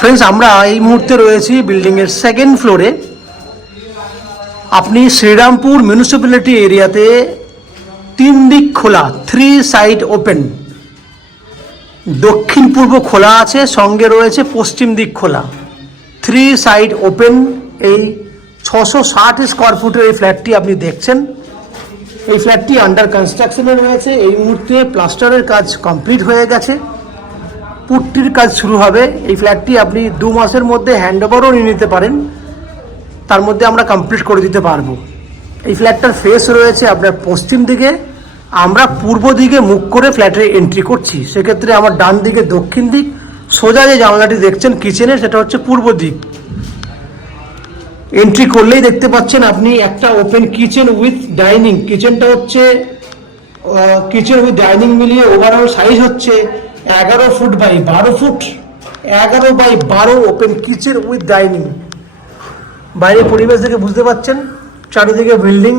Friends, আমরা এই মুহূর্তে রয়েছি বিল্ডিংয়ের সেকেন্ড ফ্লোরে। আপনি শ্রীরামপুর মিউনিসিপ্যালিটি এরিয়াতে 3 দিক খোলা, 3 সাইড ওপেন, দক্ষিণ পূর্ব খোলা আছে, সঙ্গে রয়েছে পশ্চিম দিক খোলা, 3 সাইড ওপেন। এই 660 স্কোয়ার ফুটের এই ফ্ল্যাটটি আপনি দেখছেন। এই ফ্ল্যাটটি আন্ডার কনস্ট্রাকশনে রয়েছে। এই মুহূর্তে প্লাস্টারের কাজ কমপ্লিট হয়ে গেছে, পুট্টির কাজ শুরু হবে। এই ফ্ল্যাটটি আপনি 2 মাসের মধ্যে হ্যান্ডওভারও নিয়ে নিতে পারেন, তার মধ্যে আমরা কমপ্লিট করে দিতে পারবো। এই ফ্ল্যাটটার ফেস রয়েছে আপনার পশ্চিম দিকে, আমরা পূর্ব দিকে মুখ করে ফ্ল্যাটে এন্ট্রি করছি। সেক্ষেত্রে আমার ডান দিকে দক্ষিণ দিক, সোজা যে জানলাটি দেখছেন কিচেনের, সেটা হচ্ছে পূর্ব দিক। এন্ট্রি করলেই দেখতে পাচ্ছেন আপনি একটা ওপেন কিচেন উইথ ডাইনিং। কিচেনটা হচ্ছে কিচেন উইথ ডাইনিং মিলিয়ে ওভারঅল সাইজ হচ্ছে 11 foot by 12 foot, 11 by 12 open kitchen with dining. বাইরের পরিবেশ থেকে বুঝতে পাচ্ছেন, চারিদিকে বিল্ডিং।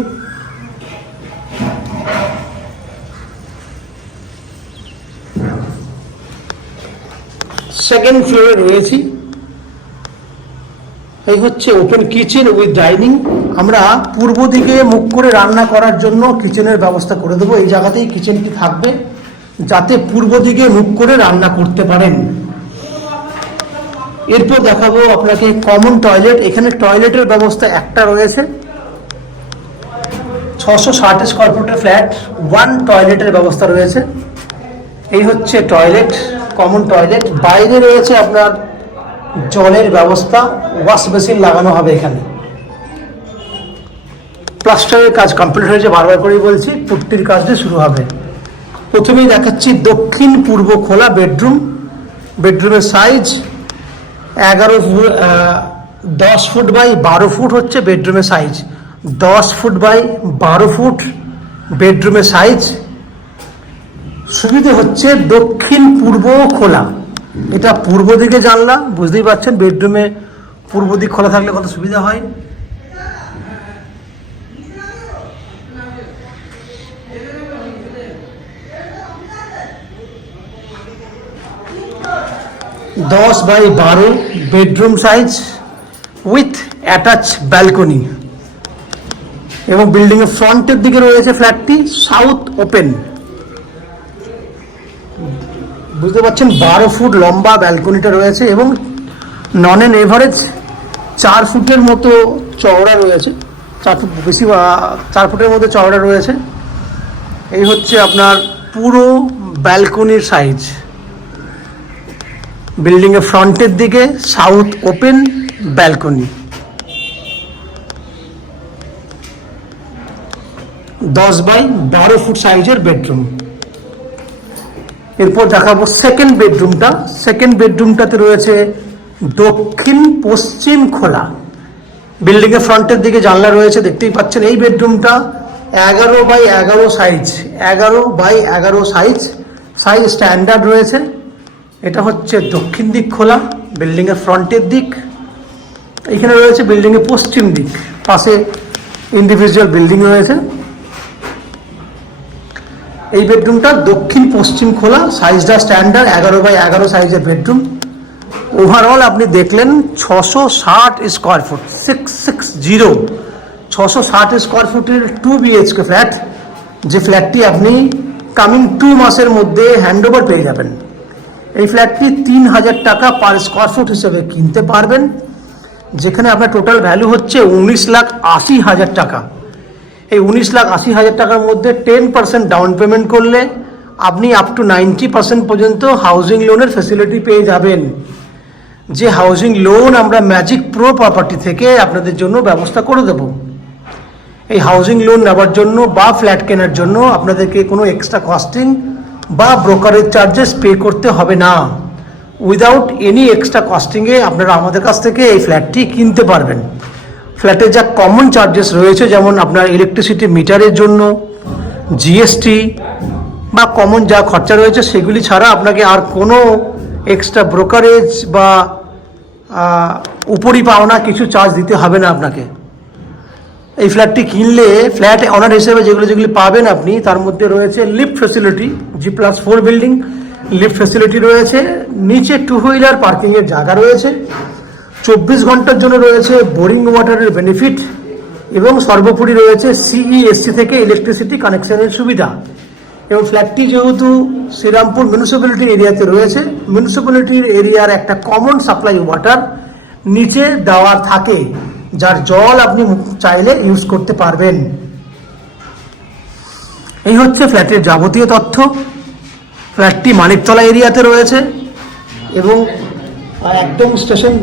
সেকেন্ড ফ্লোরে রয়েছি। এই হচ্ছে ওপেন কিচেন উইথ ডাইনিং। আমরা পূর্ব দিকে মুখ করে রান্না করার জন্য কিচেনের ব্যবস্থা করে দেবো। এই জায়গাতেই কিচেনটি থাকবে, যাতে পূর্ব দিকে মুখ করে রান্না করতে পারেন। এরপর দেখাবো আপনাকে কমন টয়লেট। এখানে টয়লেটের ব্যবস্থা একটা রয়েছে। 660 স্কোয়ার ফুটের ফ্ল্যাট, 1 টয়লেটের ব্যবস্থা রয়েছে। এই হচ্ছে টয়লেট, কমন টয়লেট। বাইরে রয়েছে আপনার জলের ব্যবস্থা, ওয়াশ বেসিন লাগানো হবে এখানে। প্লাস্টারের কাজ কমপ্লিট হয়েছে, বারবার করেই বলছি, পুট্টির কাজটা শুরু হবে। প্রথমেই দেখাচ্ছি দক্ষিণ পূর্ব খোলা বেডরুম। বেডরুমের সাইজ 10 ফুট বাই 12 ফুট হচ্ছে বেডরুমের সাইজ। 10 ফুট বাই 12 ফুট বেডরুমের সাইজ। সুবিধে হচ্ছে দক্ষিণ পূর্ব খোলা, এটা পূর্ব দিকে জানলা, বুঝতেই পারছেন বেডরুমে পূর্ব দিক খোলা থাকলে কত সুবিধা হয়। দশ by 12 bedroom size with attach balcony. এবং বিল্ডিংয়ের ফ্রন্টের দিকে রয়েছে ফ্ল্যাটটি সাউথ ওপেন। বুঝতে পারছেন 12 ফুট লম্বা ব্যালকনিটা রয়েছে এবং নন এন এভারেজ 4 ফুটের মতো চওড়া রয়েছে, 4 ফুট বেশি, 4 ফুটের মতো চওড়া রয়েছে। এই হচ্ছে আপনার পুরো ব্যালকনির সাইজ। বিল্ডিংয়ের ফ্রন্টের দিকে south open balcony, 10 by 12 foot সাইজের বেডরুম। এরপর দেখাবো সেকেন্ড বেডরুমটা। সেকেন্ড বেডরুমটাতে রয়েছে দক্ষিণ পশ্চিম খোলা। বিল্ডিংয়ের ফ্রন্টের দিকে জানলা রয়েছে, দেখতেই পাচ্ছেন। এই বেডরুমটা 11 by 11 size, 11 by 11 size standard রয়েছে। এটা হচ্ছে দক্ষিণ দিক খোলা, বিল্ডিংয়ের ফ্রন্টের দিক। এখানে রয়েছে বিল্ডিংয়ের পশ্চিম দিক, পাশে ইন্ডিভিজুয়াল বিল্ডিং রয়েছে। এই বেডরুমটা দক্ষিণ পশ্চিম খোলা, সাইজটা স্ট্যান্ডার্ড, 11 বাই 11 সাইজের বেডরুম। ওভারঅল আপনি দেখলেন 660 স্কোয়ার ফুট, 660 স্কোয়ার ফুটের 2 BHK ফ্ল্যাট, যে ফ্ল্যাটটি আপনি কামিং 2 মাসের মধ্যে হ্যান্ডওভার পেয়ে যাবেন। এই ফ্ল্যাটটি 3000 টাকা পার স্কোয়ার ফুট হিসেবে কিনতে পারবেন, যেখানে আপনার টোটাল ভ্যালু হচ্ছে 19,80,000 টাকা। এই 19,80,000 টাকার মধ্যে 10% ডাউন পেমেন্ট করলে আপনি আপ টু 90% পর্যন্ত হাউজিং লোনের ফ্যাসিলিটি পেয়ে যাবেন। যে হাউজিং লোন আমরা ম্যাজিক প্রো প্রপার্টি থেকে আপনাদের জন্য ব্যবস্থা করে দেব। এই হাউজিং লোন নেওয়ার জন্য বা ফ্ল্যাট কেনার জন্য আপনাদেরকে কোনো এক্সট্রা কস্টিং বা ব্রোকারেজ চার্জেস পে করতে হবে না। উইদাউট এনি এক্সট্রা কস্টিংয়ে আপনারা আমাদের কাছ থেকে এই ফ্ল্যাটটি কিনতে পারবেন। ফ্ল্যাটে যা কমন চার্জেস রয়েছে, যেমন আপনার ইলেকট্রিসিটি মিটারের জন্য জিএসটি বা কমন যা খরচা রয়েছে, সেগুলি ছাড়া আপনাকে আর কোনো এক্সট্রা ব্রোকারেজ বা উপরি পাওনা কিছু চার্জ দিতে হবে না আপনাকে। এই ফ্ল্যাটটি কিনলে ফ্ল্যাট অনার হিসেবে যেগুলি পাবেন আপনি, তার মধ্যে রয়েছে lift facility, G+4 building, lift facility রয়েছে, নিচে 2 হুইলার পার্কিংয়ের জায়গা রয়েছে, 24 ঘন্টার জন্য রয়েছে বোরিং ওয়াটারের বেনিফিট এবং সর্বোপরি রয়েছে সিইএসসি থেকে ইলেকট্রিসিটি কানেকশনের সুবিধা। এবং ফ্ল্যাটটি যেহেতু শ্রীরামপুর মিউনিসিপ্যালিটি এরিয়াতে রয়েছে, মিউনিসিপ্যালিটির এরিয়ার একটা কমন সাপ্লাই ওয়াটার নিচে দেওয়া থাকে, যার জল আপনি চাইলে ইউজ করতে পারবেন। এই হচ্ছে ফ্ল্যাটের যাবতীয় তথ্য। ফ্ল্যাটটি মানিকতলা এরিয়াতে রয়েছে এবং একদম স্টেশন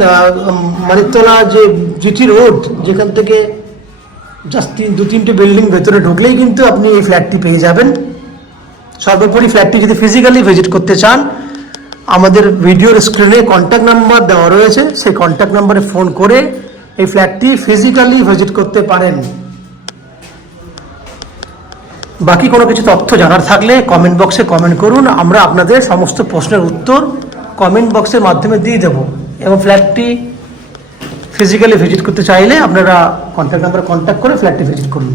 মানিকতলা যে জিটি রোড, যেখান থেকে জাস্ট 2-3টে বিল্ডিং ভেতরে ঢুকলেই কিন্তু আপনি এই ফ্ল্যাটটি পেয়ে যাবেন। সর্বোপরি ফ্ল্যাটটি যদি ফিজিক্যালি ভিজিট করতে চান, আমাদের ভিডিওর স্ক্রিনে কন্ট্যাক্ট নাম্বার দেওয়া রয়েছে, সেই কন্ট্যাক্ট নাম্বারে ফোন করে এই ফ্ল্যাটটি ফিজিক্যালি ভিজিট করতে পারেন। বাকি কোনো কিছু তথ্য জানার থাকলে কমেন্ট বক্সে কমেন্ট করুন, আমরা আপনাদের সমস্ত প্রশ্নের উত্তর কমেন্ট বক্সের মাধ্যমে দিয়ে দেবো। এবং ফ্ল্যাটটি ফিজিক্যালি ভিজিট করতে চাইলে আপনারা কন্ট্যাক্ট নাম্বারে কন্ট্যাক্ট করে ফ্ল্যাটটি ভিজিট করুন।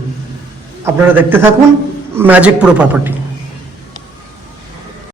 আপনারা দেখতে থাকুন ম্যাজিক প্রো প্রপার্টি।